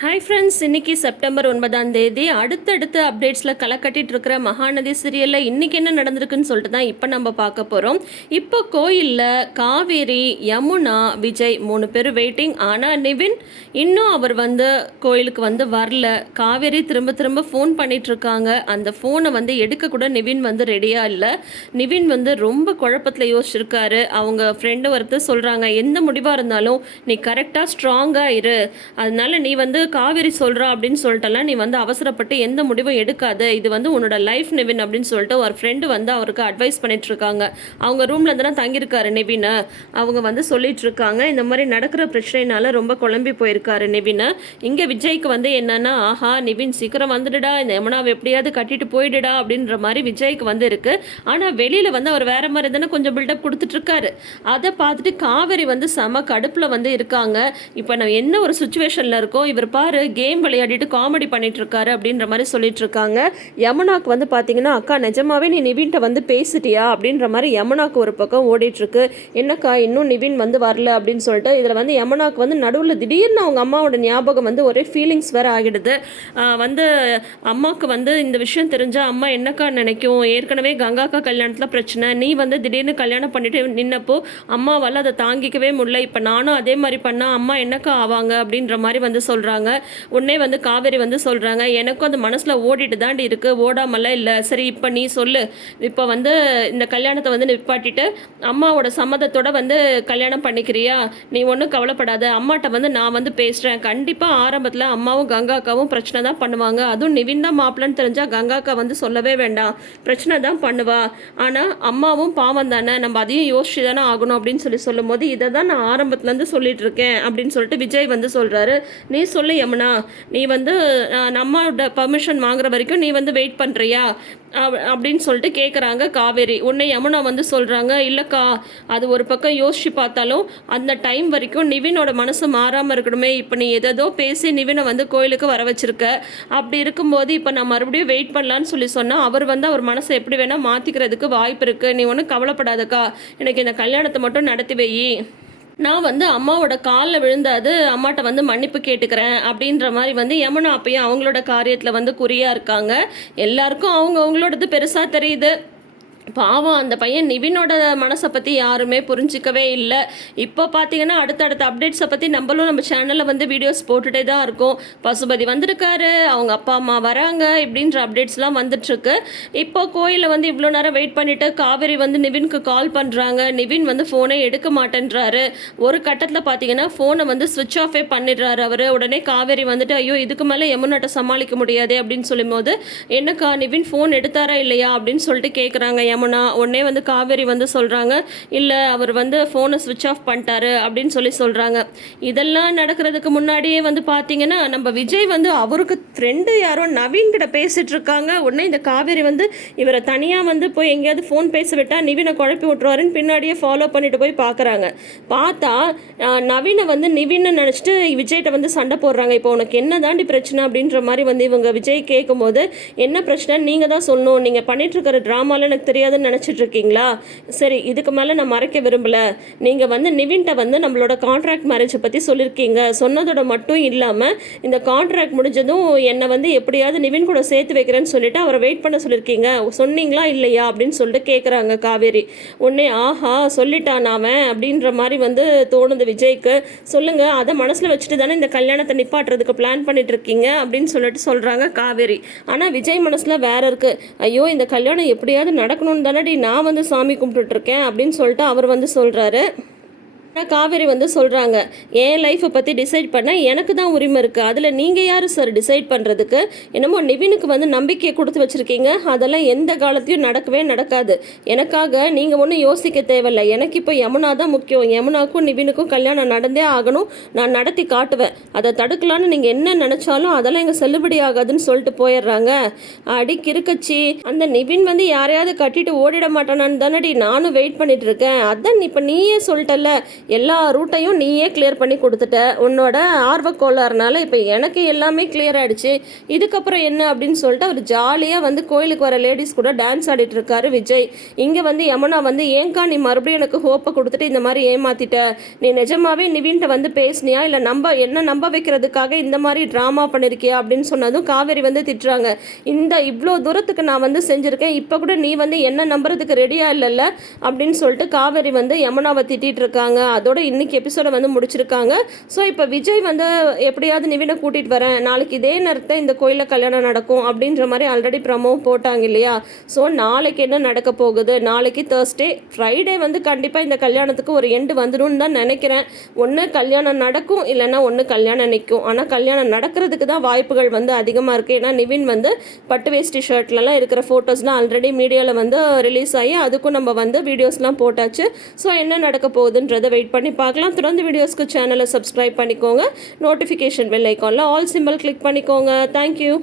Hi friends இன்னைக்கு September ஒன்பதாம் தேதி அடுத்தடுத்த அப்டேட்ஸில் களை கட்டிட்டு இருக்கிற மகாநதி சீரியலில் இன்றைக்கி என்ன நடந்திருக்குன்னு சொல்லிட்டு தான் இப்போ நம்ம பார்க்க போகிறோம் இப்போ கோயிலில் காவேரி யமுனா விஜய் மூணு பேர் வெயிட்டிங் ஆனால் நிவின் இன்னும் அவர் வந்து கோயிலுக்கு வந்து வரல. காவேரி திரும்ப திரும்ப ஃபோன் பண்ணிகிட்ருக்காங்க அந்த ஃபோனை வந்து எடுக்கக்கூட நிவின் வந்து ரெடியாக இல்லை. நிவின் வந்து ரொம்ப குழப்பத்தில் யோசிச்சிருக்காரு. அவங்க ஃப்ரெண்டு ஒருத்தர் சொல்கிறாங்க எந்த முடிவாக இருந்தாலும் நீ கரெக்டாக ஸ்ட்ராங்காக இரு. அதனால நீ வந்து காவேரி சொல்கிறா அப்படின்னு சொல்லிட்டெல்லாம் நீ வந்து அவசரப்பட்டு எந்த முடிவும் எடுக்காத. இது வந்து உன்னோட லைஃப் நிவின் அப்படின்னு சொல்லிட்டு ஒரு ஃப்ரெண்டு வந்து அவருக்கு அட்வைஸ் பண்ணிகிட்ருக்காங்க அவங்க ரூமில் இருந்து தான் தங்கியிருக்காரு நிவின். அவங்க வந்து சொல்லிகிட்ருக்காங்க இந்த மாதிரி நடக்கிற பிரச்சனைனால ரொம்ப குழம்பி போயிருக்காரு நிவின். இங்கே விஜய்க்கு வந்து என்னென்னா ஆஹா நிவின் சீக்கிரம் வந்துடுடா. இந்த யமுனாவை எப்படியாவது கட்டிட்டு போயிடுடா. அப்படின்ற மாதிரி விஜய்க்கு வந்து இருக்குது ஆனால் வெளியில் வந்து அவர் வேறு மாதிரி தானே கொஞ்சம் பில்டப் கொடுத்துட்ருக்காரு அதை பார்த்துட்டு காவேரி வந்து செம கடுப்பில் வந்து இருக்காங்க. இப்போ நம்ம என்ன ஒரு சுச்சுவேஷனில் இருக்கோம்? இவர் பாரு கேம் விளையாடிட்டு காமெடி பண்ணிட்டு இருக்காரு அப்படின்ற மாதிரி சொல்லிட்டு இருக்காங்க யமுனாக்கு வந்து பார்த்தீங்கன்னா அக்கா நிஜமாவே நீ நிவின்ட்ட வந்து பேசிட்டியா? அப்படின்ற மாதிரி யமுனாக்கு ஒரு பக்கம் ஓடிட்டு இருக்கு என்னக்கா இன்னும் நிவின் வந்து வரல? அப்படின்னு சொல்லிட்டு இதில் வந்து யமுனாக்கு வந்து நடுவில் திடீர்னு அவங்க அம்மாவோட ஞாபகம் வந்து ஒரே ஃபீலிங்ஸ் வேற ஆகிடுது. வந்து அம்மாவுக்கு வந்து இந்த விஷயம் தெரிஞ்சால் அம்மா என்னக்கா நினைக்கும்? ஏற்கனவே கங்காக்கா கல்யாணத்தில் பிரச்சனை. நீ வந்து திடீர்னு கல்யாணம் பண்ணிட்டு நின்னப்போ அம்மாவால் அதை தாங்கிக்கவே முடியல. இப்போ நானும் அதே மாதிரி பண்ணால் அம்மா என்னக்கா ஆவாங்க? அப்படின்ற மாதிரி வந்து சொல்கிறாங்க உடனே வந்து காவேரி வந்து சொல்கிறாங்க எனக்கும் அந்த மனசில் ஓடிட்டு தாண்டி இருக்குது ஓடாமலாம் இல்லை. சரி இப்போ நீ சொல்லு. இப்போ வந்து இந்த கல்யாணத்தை வந்து நிப்பாட்டிட்டு அம்மாவோட சம்மதத்தோட வந்து கல்யாணம் பண்ணிக்கிறியா? நீ ஒன்றும் கவலைப்படாத. அம்மாட்ட வந்து நான் வந்து பேசுகிறேன் கண்டிப்பாக ஆரம்பத்தில் அம்மாவும் கங்காக்காவும் பிரச்சனை தான் பண்ணுவாங்க. அதுவும் நிவின் தான் மாப்பிள்ளன்னு தெரிஞ்சால் கங்காக்கா வந்து சொல்லவே வேண்டாம். பிரச்சனை தான் பண்ணுவா. ஆனால் அம்மாவும் பாவம் தானே. நம்ம அதையும் யோசிச்சு தானே ஆகணும் அப்படின்னு சொல்லி சொல்லும்போது இதை தான் நான் ஆரம்பத்துலேருந்து சொல்லிட்டு இருக்கேன். அப்படின்னு சொல்லிட்டு விஜய் வந்து சொல்கிறாரு நீ சொல்லு யமுனா நீ வந்து நம்மளோட பர்மிஷன் வாங்குற வரைக்கும் நீ வந்து வெயிட் பண்ணுறியா அப்படின்னு சொல்லிட்டு கேட்குறாங்க காவேரி. உன்னை யமுனா வந்து சொல்கிறாங்க இல்லைக்கா அது ஒரு பக்கம் யோசிச்சு பார்த்தாலும் அந்த டைம் வரைக்கும் நிவினோட மனசு மாறாமல் இருக்கணுமே. இப்போ நீ எதோ பேசி நிவினை வந்து கோயிலுக்கு வர வச்சிருக்க. அப்படி இருக்கும்போது இப்போ நான் மறுபடியும் வெயிட் பண்ணலான்னு சொல்லி சொன்னால் அவர் வந்து அவர் மனசை எப்படி வேணால் மாற்றிக்கிறதுக்கு வாய்ப்பு இருக்குது நீ ஒன்றும் கவலைப்படாதக்கா. எனக்கு இந்த கல்யாணத்தை மட்டும் நடத்தி வை. நான் வந்து அம்மாவோட காலில் விழுந்தாது அம்மாட்ட வந்து மன்னிப்பு கேட்டுக்கிறேன் அப்படின்ற மாதிரி வந்து யமுனா அப்பயும் அவங்களோட காரியத்தில் வந்து குறியாக இருக்காங்க. எல்லாருக்கும் அவங்க அவங்களோடது பெருசாக தெரியுது. பாவம் அந்த பையன் நிவினோட மனசை பற்றி யாருமே புரிஞ்சிக்கவே இல்லை. இப்போ பார்த்தீங்கன்னா அடுத்தடுத்த அப்டேட்ஸை பற்றி நம்மளும் நம்ம சேனலில் வந்து வீடியோஸ் போட்டுகிட்டே தான் இருக்கோம். பசுபதி வந்திருக்காரு அவங்க அப்பா அம்மா வராங்க இப்படின்ற அப்டேட்ஸ்லாம் வந்துட்டுருக்கு. இப்போ கோயிலில் வந்து இவ்வளோ நேரம் வெயிட் பண்ணிவிட்டு காவேரி வந்து நிவினுக்கு கால் பண்ணுறாங்க நிவின் வந்து ஃபோனே எடுக்க மாட்டேன்றாரு. ஒரு கட்டத்தில் பார்த்தீங்கன்னா ஃபோனை வந்து சுவிட்ச் ஆஃபே பண்ணிடுறாரு அவர். உடனே காவேரி வந்துட்டு ஐயோ இதுக்கு மேலே யமுனாட்டை சமாளிக்க முடியாது அப்படின்னு சொல்லும்போது என்னக்கா நிவின் ஃபோன் எடுத்தாரா இல்லையா? அப்படின்னு சொல்லிட்டு கேட்குறாங்க யமுனா உடனே வந்து காவேரி வந்து சொல்கிறாங்க இல்லை அவர் வந்து ஃபோனை சுவிட்ச் ஆஃப் பண்ணிட்டாரு அப்படின்னு சொல்லி சொல்கிறாங்க இதெல்லாம் நடக்கிறதுக்கு முன்னாடியே வந்து பார்த்தீங்கன்னா நம்ம விஜய் வந்து அவருக்கு ஃப்ரெண்டு யாரோ நவீன் கிட்ட பேசிட்டு இருக்காங்க. உடனே இந்த காவேரி வந்து இவரை தனியாக வந்து போய் எங்கேயாவது ஃபோன் பேச விட்டால் நிவினை குழப்பி விட்ருவாருன்னு பின்னாடியே ஃபாலோ பண்ணிட்டு போய் பார்க்குறாங்க பார்த்தா நவீனை வந்து நிவின்னு நினச்சிட்டு விஜய்கிட்ட வந்து சண்டை போடுறாங்க. இப்போ உனக்கு என்ன தாண்டி பிரச்சனை? அப்படின்ற மாதிரி வந்து இவங்க விஜய் கேட்கும்போது என்ன பிரச்சனை? நீங்கள் தான் சொல்லணும். நீங்கள் பண்ணிட்டு இருக்கிற ட்ராமால எனக்கு தெரியாது. நினச்சிட்டு இருக்கீங்களா சரி இதுக்கு மேலே நான் மறைக்க விரும்பலை. நீங்கள் வந்து நிவின்ட்ட வந்து நம்மளோட கான்ட்ராக்ட் மேரேஜை பற்றி சொல்லியிருக்கீங்க சொன்னதோட மட்டும் இல்லாமல் இந்த கான்ட்ராக்ட் முடிஞ்சதும் என்னை வந்து எப்படியாவது நிவின் கூட சேர்த்து வைக்கிறேன்னு சொல்லிட்டு அவரை வெயிட் பண்ண சொல்லியிருக்கீங்க சொன்னீங்களா இல்லையா அப்படின்னு சொல்லிட்டு கேட்குறாங்க காவேரி. உடனே ஆஹா சொல்லிட்டான் அவன் அப்படின்ற மாதிரி வந்து தோணுது விஜய்க்கு. சொல்லுங்கள் அதை மனசில் வச்சுட்டு தானே இந்த கல்யாணத்தை நிப்பாட்டுறதுக்கு பிளான் பண்ணிட்டு இருக்கீங்க அப்படின்னு சொல்லிட்டு சொல்கிறாங்க காவேரி. ஆனால் விஜய் மனசில் வேற இருக்குது ஐயோ இந்த கல்யாணம் எப்படியாவது நடக்கணும்னு தானடி நான் வந்து சாமி கும்பிட்டுட்டு இருக்கேன் அப்படின்னு சொல்லிட்டு அவர் வந்து சொல்கிறாரு ஆனால் காவேரி வந்து சொல்கிறாங்க என் லைஃப்பை பற்றி டிசைட் பண்ண எனக்கு தான் உரிமை இருக்குது அதில் நீங்கள் யார் சார் டிசைட் பண்ணுறதுக்கு என்னமோ நிவினுக்கு வந்து நம்பிக்கையை கொடுத்து வச்சுருக்கீங்க. அதெல்லாம் எந்த காலத்தையும் நடக்கவே நடக்காது. எனக்காக நீங்கள் ஒன்றும் யோசிக்க தேவையில்லை. எனக்கு இப்போ யமுனா தான் முக்கியம். யமுனாக்கும் நிவினுக்கும் கல்யாணம் நடந்தே ஆகணும். நான் நடத்தி காட்டுவேன். அதை தடுக்கலான்னு நீங்கள் என்ன நினச்சாலும் அதெல்லாம் எங்கள் செல்லுபடி ஆகாதுன்னு சொல்லிட்டு போயிடுறாங்க. அடி கிறுக்கச்சி அந்த நிவின் வந்து யாரையாவது கட்டிட்டு ஓடிட மாட்டானான்னு தானடி நானும் வெயிட் பண்ணிட்டு இருக்கேன். அதான் இப்போ நீயே சொல்லிட்டல்ல. எல்லா ரூட்டையும் நீயே கிளியர் பண்ணி கொடுத்துட்ட. உன்னோட ஆர்வக்கோளாறுனால இப்போ எனக்கு எல்லாமே கிளியர் ஆகிடுச்சு இதுக்கப்புறம் என்ன அப்படின்னு சொல்லிட்டு அவர் ஜாலியாக வந்து கோயிலுக்கு வர லேடிஸ் கூட டான்ஸ் ஆடிட்டு இருக்காரு விஜய். இங்கே வந்து யமுனா வந்து ஏங்கா நீ மறுபடியும் எனக்கு ஹோப்பை கொடுத்துட்டு இந்த மாதிரி ஏமாத்திட்ட? நீ நிஜமாவே நிவின்ட்ட வந்து பேசுனியா? இல்லை நம்ப என்ன நம்ப வைக்கிறதுக்காக இந்த மாதிரி ட்ராமா பண்ணியிருக்கியா அப்படின்னு சொன்னதும் காவேரி வந்து திட்டுறாங்க. இந்த இவ்வளோ தூரத்துக்கு நான் வந்து செஞ்சுருக்கேன். இப்போ கூட நீ வந்து என்ன நம்புறதுக்கு ரெடியாக இல்லைல்ல? அப்படின்னு சொல்லிட்டு காவேரி வந்து யமுனாவை திட்டிகிட்டு இருக்காங்க. அதோட இன்னைக்கு எபிசோட வந்து முடிச்சிருக்காங்க. ஸோ இப்போ விஜய் வந்து எப்படியாவது நிவினை கூட்டிகிட்டு வரேன். நாளைக்கு இதே நேரத்தில் இந்த கோயிலில் கல்யாணம் நடக்கும் அப்படின்ற மாதிரி ஆல்ரெடி ப்ரமோ போட்டாங்க இல்லையா? ஸோ நாளைக்கு என்ன நடக்க போகுது? நாளைக்கு தேர்ஸ்டே ஃப்ரைடே வந்து கண்டிப்பாக இந்த கல்யாணத்துக்கு ஒரு எண்டு வந்துடும் தான் நினைக்கிறேன். ஒன்று கல்யாணம் நடக்கும் இல்லைன்னா ஒன்று கல்யாணம் நிற்கும் ஆனால் கல்யாணம் நடக்கிறதுக்கு தான் வாய்ப்புகள் வந்து அதிகமாக இருக்குது ஏன்னா நிவின் வந்து பட்டு வேஷ்டி ஷர்ட்லலாம் இருக்கிற ஃபோட்டோஸ்லாம் ஆல்ரெடி மீடியாவில் வந்து ரிலீஸ் ஆகி அதுக்கும் நம்ம வந்து வீடியோஸ்லாம் போட்டாச்சு. ஸோ என்ன நடக்க போகுதுன்றதை வெயிட் பண்ணி பார்க்கலாம். தொடர்ந்து வீடியோஸ்க்கு சேனலை சப்ஸ்கிரைப் பண்ணிக்கோங்க. நோட்டிஃபிகேஷன் பெல் ஐக்கானில் ஆல் சிம்பிள் கிளிக் பண்ணிக்கோங்க. Thank you